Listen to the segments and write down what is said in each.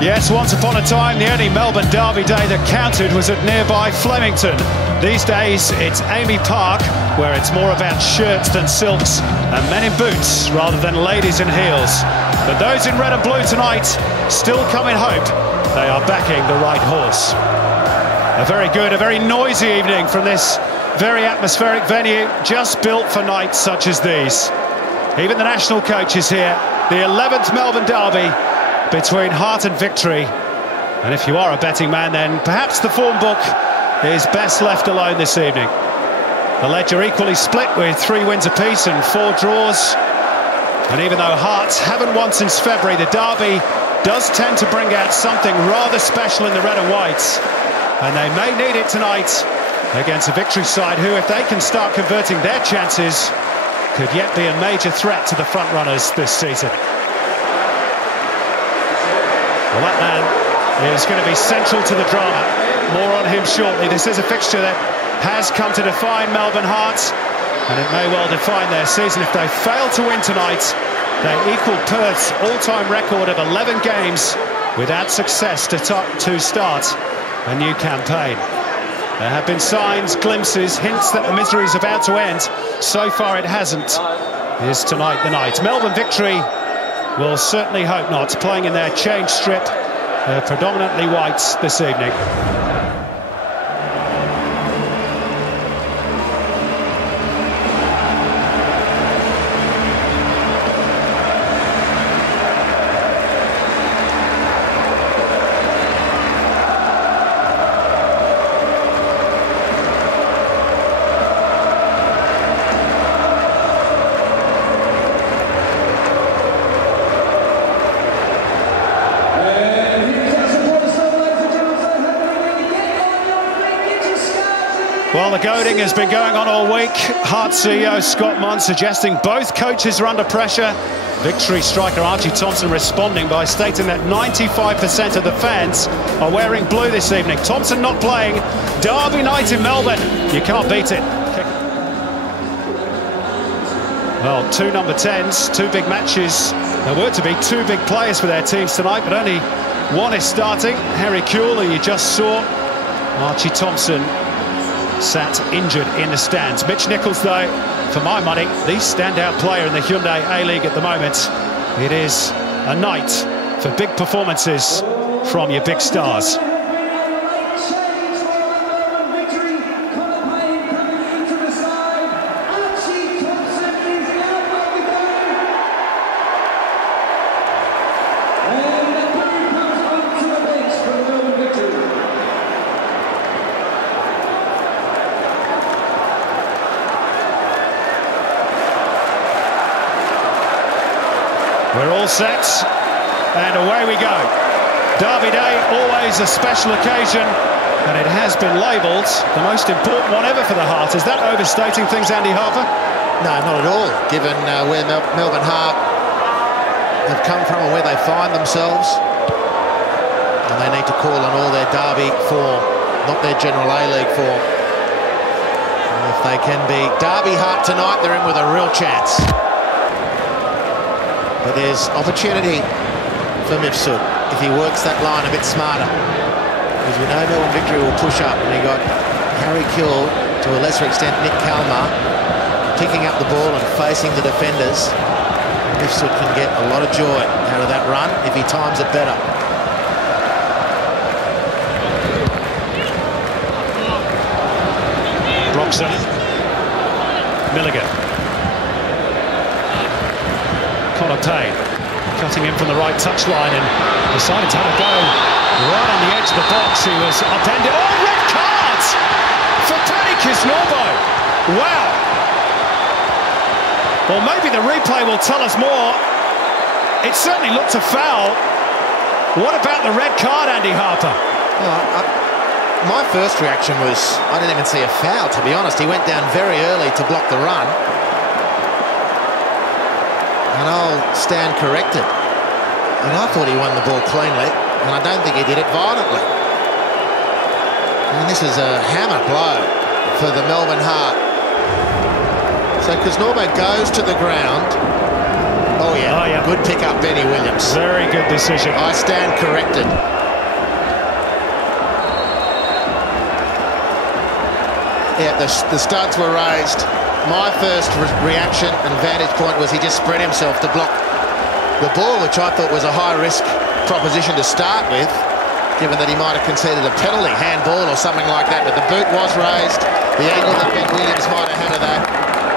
Yes, once upon a time, the only Melbourne derby day that counted was at nearby Flemington. These days, it's Amy Park, where it's more about shirts than silks and men in boots rather than ladies in heels. But those in red and blue tonight still come in hope. They are backing the right horse. A very good, a very noisy evening from this very atmospheric venue, just built for nights such as these. Even the national coach is here, the 11th Melbourne derby between Heart and Victory. And if you are a betting man, then perhaps the form book is best left alone this evening. The ledger equally split with 3 wins apiece and 4 draws. And even though Hearts haven't won since February, the derby does tend to bring out something rather special in the red and whites. And they may need it tonight against a Victory side who, if they can start converting their chances, could yet be a major threat to the front runners this season. Well, that man is going to be central to the drama. More on him shortly. This is a fixture that has come to define Melbourne Hearts, and it may well define their season. If they fail to win tonight, they equal Perth's all-time record of 11 games without success to start a new campaign. There have been signs, glimpses, hints that the misery is about to end. So far it hasn't. Is tonight the night? Melbourne Victory will certainly hope not, playing in their change strip, predominantly whites this evening. Well, the goading has been going on all week. Hearts CEO Scott Munn suggesting both coaches are under pressure. Victory striker Archie Thompson responding by stating that 95% of the fans are wearing blue this evening. Thompson not playing. Derby night in Melbourne. You can't beat it. Well, 2 number 10s, 2 big matches. There were to be 2 big players for their teams tonight, but only one is starting. Harry Kewell, who you just saw. Archie Thompson sat injured in the stands. Mitch Nichols, though, for my money, the standout player in the Hyundai A-League at the moment. It is a night for big performances from your big stars. We're all set, and away we go. Derby Day, always a special occasion, and it has been labelled the most important one ever for the Heart. Is that overstating things, Andy Harper? No, not at all, given where Melbourne Heart have come from and where they find themselves. And they need to call on all their derby form, not their general A-League form. And if they can be Derby Heart tonight, they're in with a real chance. But there's opportunity for Mifsud if he works that line a bit smarter. Because we know Melbourne Victory will push up, and he got Harry Kewell, to a lesser extent Nick Kalmar, picking up the ball and facing the defenders. Mifsud can get a lot of joy out of that run if he times it better. Broxham, Milligan. Connor Payne cutting in from the right touchline and decided to have a go right on the edge of the box. He was upended. Oh, red card for Paddy Kisnorbo. Wow. Well, maybe the replay will tell us more. It certainly looked a foul. What about the red card, Andy Harper? Well, my first reaction was I didn't even see a foul, to be honest. He went down very early to block the run. And I'll stand corrected. And I thought he won the ball cleanly, and I don't think he did it violently. And this is a hammer blow for the Melbourne Heart. So Kisnorbo goes to the ground. Oh, yeah. Good pick up, Benny Williams. Very good decision. I stand corrected. Yeah, the studs were raised. My first reaction and vantage point was he just spread himself to block the ball, which I thought was a high-risk proposition to start with, given that he might have conceded a penalty, handball or something like that. But the boot was raised. The angle that Ben Williams might have had of that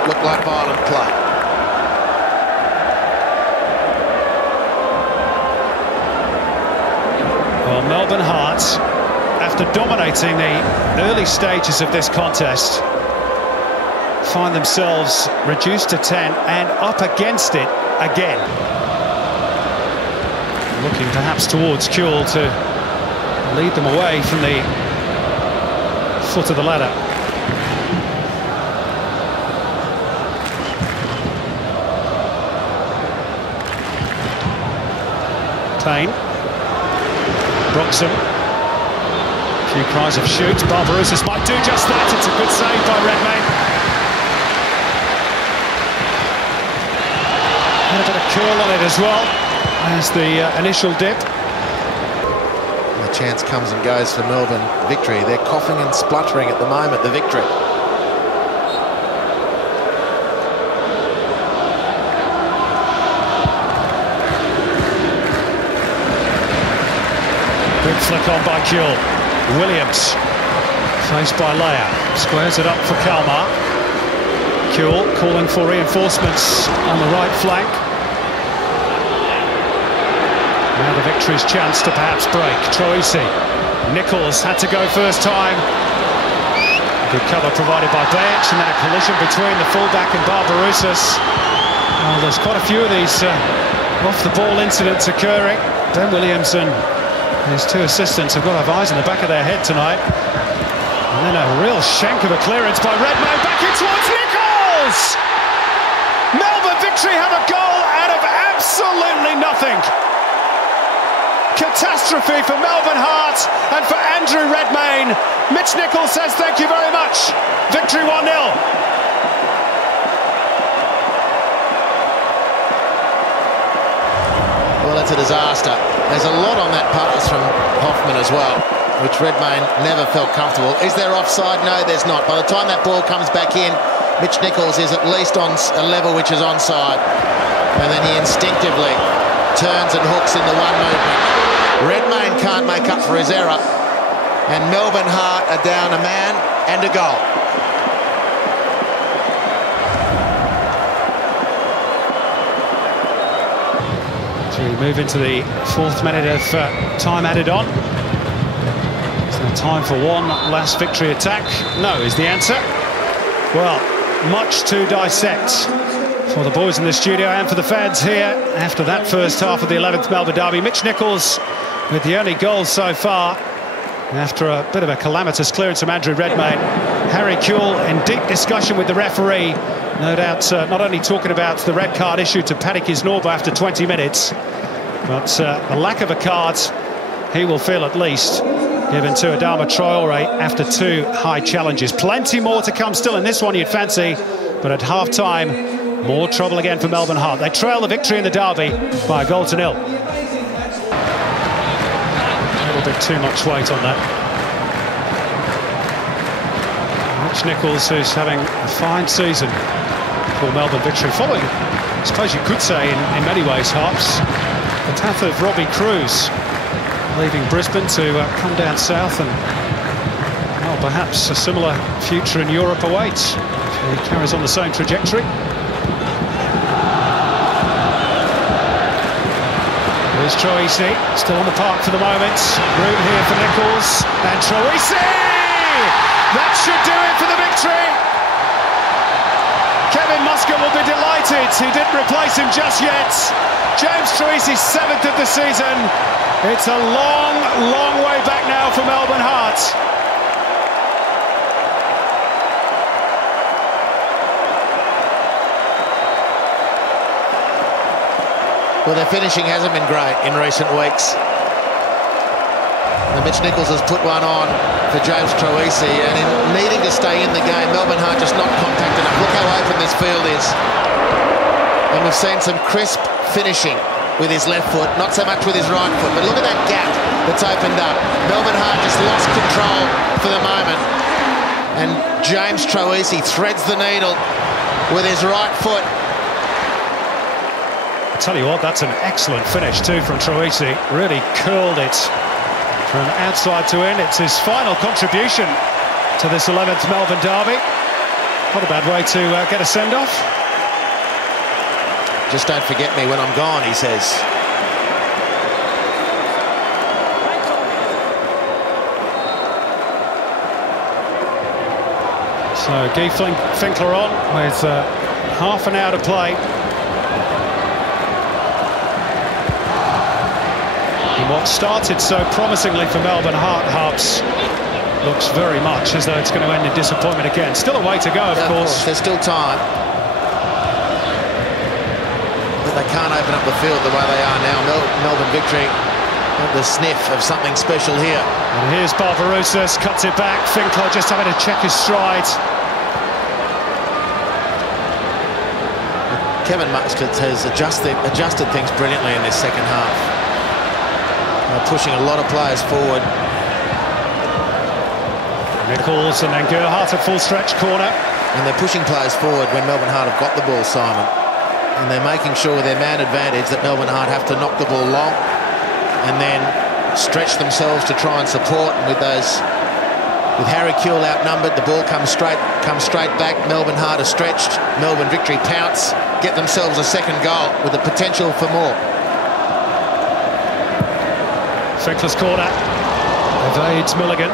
looked like violent play. Well, Melbourne Heart, after dominating the early stages of this contest, find themselves reduced to 10 and up against it again. Looking perhaps towards Kuehl to lead them away from the foot of the ladder. Payne. Broxham. A few cries of shoot. Barbarouses might do just that. It's a good save by Redmayne. And a bit of curl on it as well as the initial dip. And the chance comes and goes for Melbourne victory. They're coughing and spluttering at the moment, the victory. Good flick on by Kuehl. Williams, faced by Leia, squares it up for Kalmar. Kuehl calling for reinforcements on the right flank. Now the victory's chance to perhaps break. Troisi. Nichols had to go first time. Good cover provided by Bench, and then a collision between the fullback and Barbarouses. Well, there's quite a few of these off-the-ball incidents occurring. Ben Williams and his two assistants have got to have eyes in the back of their head tonight. And then a real shank of a clearance by Redmayne, back in towards Nichols! Melbourne victory have a goal out of absolutely nothing. Catastrophe for Melbourne Heart and for Andrew Redmayne. Mitch Nichols says thank you very much. Victory 1-0. Well, it's a disaster. There's a lot on that pass from Hoffman as well, which Redmayne never felt comfortable. Is there offside? No, there's not. By the time that ball comes back in, Mitch Nichols is at least on a level which is onside. And then he instinctively turns and hooks in the one movement. Redmayne can't make up for his error. And Melbourne Heart are down a man and a goal. So we move into the 4th minute of time added on. Is there time for one last victory attack? No, is the answer. Well, much to dissect for the boys in the studio and for the fans here after that first half of the 11th Melbourne derby. Mitch Nichols with the only goal so far after a bit of a calamitous clearance from Andrew Redmayne. Harry Kuehl in deep discussion with the referee, no doubt not only talking about the red card issued to Paddy Kisnorbo after 20 minutes, but the lack of a card he will feel at least given to Adama Traore after 2 high challenges. Plenty more to come still in this one, you'd fancy, but at half-time, more trouble again for Melbourne Heart. They trail the victory in the derby by a goal to 0. A little bit too much weight on that. Mitch Nichols, who's having a fine season for Melbourne victory, following, I suppose you could say, in many ways, Harps, the path of Robbie Cruz, leaving Brisbane to come down south, and well, perhaps a similar future in Europe awaits. He carries on the same trajectory. There's Troisi, still on the park for the moment. Room here for Nichols, and Troisi! That should do it for the victory! Kevin Muscat will be delighted. He didn't replace him just yet. James Troisi's 7th of the season. It's a long, long way back now for Melbourne Heart. Well, their finishing hasn't been great in recent weeks. And Mitch Nichols has put one on for James Troisi, and in needing to stay in the game, Melbourne Heart just not compact enough. Look how open this field is. And we've seen some crisp finishing with his left foot, not so much with his right foot. But look at that gap that's opened up. Melbourne Heart just lost control for the moment. And James Troisi threads the needle with his right foot. I tell you what, that's an excellent finish too from Troisi. Really curled it from outside to in. It's his final contribution to this 11th Melbourne derby. Not a bad way to get a send-off. Just don't forget me when I'm gone, he says. So Guy Finkler on with half an hour to play. And what started so promisingly for Melbourne Heart halves looks very much as though it's going to end in disappointment again. Still a way to go, of course. There's still time. But they can't open up the field the way they are now. Melbourne victory, the sniff of something special here. And here's Barbarouses, cuts it back. Finkler just having to check his stride. Kevin Muscat has adjusted things brilliantly in this second half. They're pushing a lot of players forward. Nichols and then Gerhardt at full stretch corner. And they're pushing players forward when Melbourne Heart have got the ball, Simon. And they're making sure with their man advantage that Melbourne Heart have to knock the ball long and then stretch themselves to try and support. And with Harry Kewell outnumbered, the ball comes straight back. Melbourne Heart are stretched. Melbourne victory pounce, get themselves a second goal with the potential for more. Finkler's corner evades Milligan.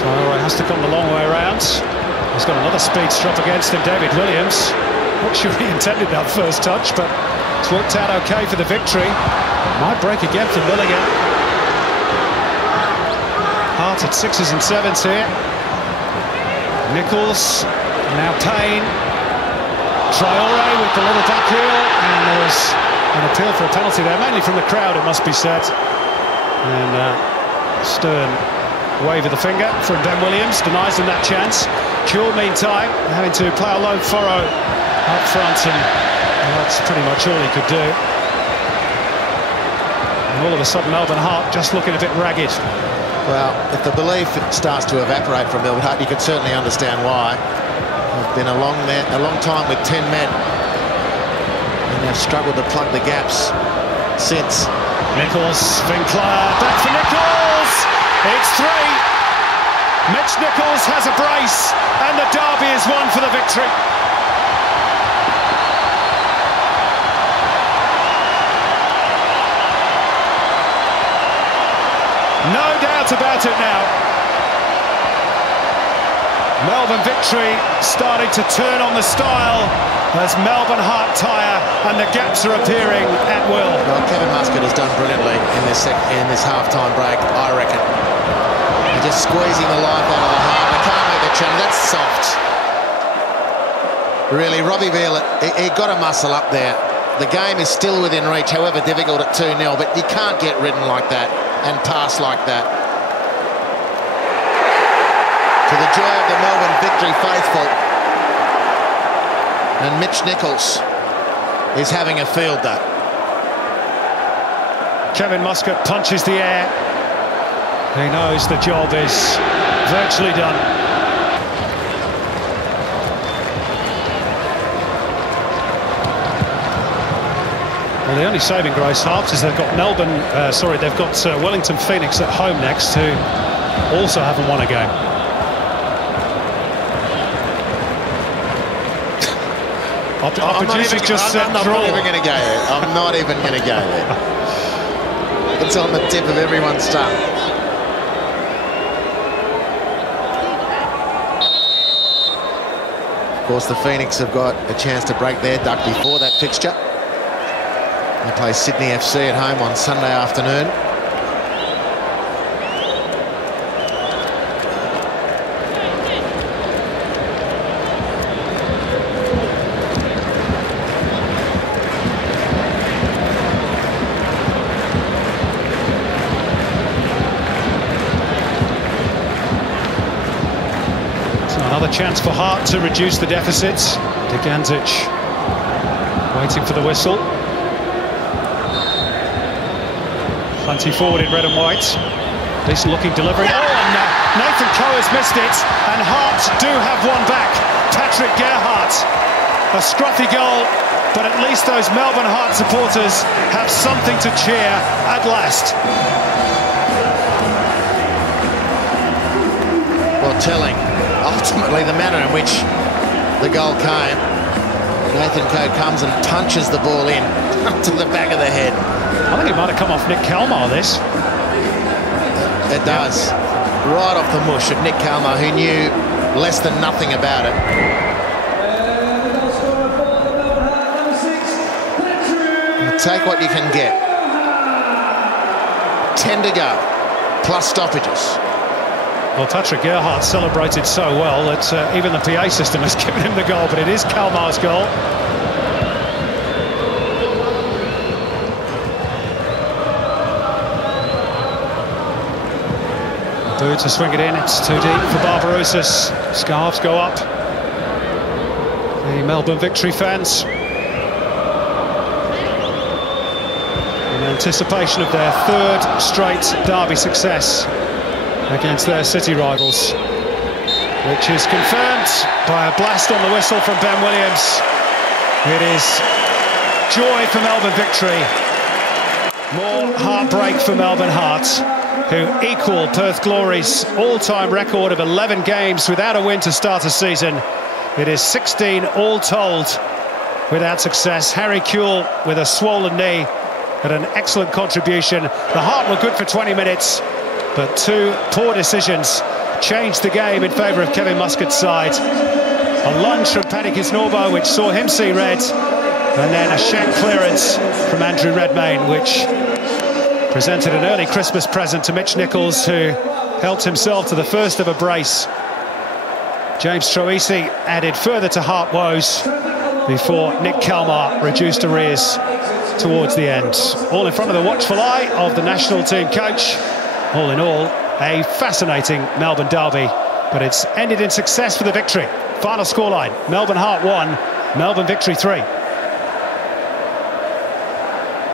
Traore has to come the long way around. He's got another speed strop against him, David Williams. Not sure he intended that first touch, but it's worked out okay for the victory. Might break again for Milligan. Hart at 6s and 7s here. Nichols, now Payne. Traore with the little back heel, and there was an appeal for a penalty there, mainly from the crowd, it must be said. And Stern wave of the finger from Ben Williams, denies them that chance. Kewell, meantime, having to plough a low furrow up front, and that's pretty much all he could do. And all of a sudden, Melbourne Heart just looking a bit ragged. Well, if the belief starts to evaporate from Melbourne Heart, you could certainly understand why. They've been a long time with 10 men, and they've struggled to plug the gaps since. Nichols, Finkler, back for Nichols! It's 3. Mitch Nichols has a brace, and the derby is won for the victory. No doubt about it now. Melbourne victory starting to turn on the style as Melbourne Heart tire, and the gaps are appearing at will. Well, Kevin Muscat has done brilliantly in this half-time break, I reckon. They're just squeezing the life out of the Heart. They can't make the challenge. That's soft. Really, Robbie Beale, he got to muscle up there. The game is still within reach, however difficult at 2-0, but you can't get ridden like that and pass like that. To the joy of the Melbourne victory faithful. And Mitch Nichols is having a field day. Kevin Muscat punches the air. He knows the job is virtually done. Well, the only saving grace, Harps, is they've got they've got Wellington Phoenix at home next, who also haven't won a game. I'm not even going to go there. I'm not even going to go there. It's on the tip of everyone's tongue. Of course, the Phoenix have got a chance to break their duck before that fixture. They play Sydney FC at home on Sunday afternoon. Another chance for Hart to reduce the deficits. Degantic Waiting for the whistle. Plenty forward in red and white. Decent looking delivery. Oh, and Nathan Coe has missed it, and Hearts do have one back. Patrick Gerhardt, a scruffy goal, but at least those Melbourne Hearts supporters have something to cheer at last. Well, telling. Ultimately, the manner in which the goal came. Nathan Coe comes and punches the ball in to the back of the head. I think it might have come off Nick Kalmar, this. It does. Right off the mush of Nick Kalmar, who knew less than nothing about it. Take what you can get. 10 to go, plus stoppages. Well, Patrick Gerhardt celebrated so well that even the PA system has given him the goal, but it is Kalmar's goal. Boo to swing it in, it's too deep for Barbarouses. Scarves go up. The Melbourne Victory fans, in anticipation of their third straight derby success against their city rivals, which is confirmed by a blast on the whistle from Ben Williams. It is joy for Melbourne Victory. More heartbreak for Melbourne Hearts, who equal Perth Glory's all-time record of 11 games without a win to start a season. It is 16 all told without success. Harry Kewell with a swollen knee had an excellent contribution. The Heart were good for 20 minutes, but two poor decisions changed the game in favour of Kevin Muscat's side. A lunge from Paddy Kisnorbo, which saw him see red, and then a shank clearance from Andrew Redmayne, which presented an early Christmas present to Mitch Nichols, who helped himself to the first of a brace. James Troisi added further to Heart woes before Nick Kalmar reduced arrears towards the end. All in front of the watchful eye of the national team coach. All in all, a fascinating Melbourne derby, but it's ended in success for the Victory. Final scoreline, Melbourne Heart 1, Melbourne Victory 3.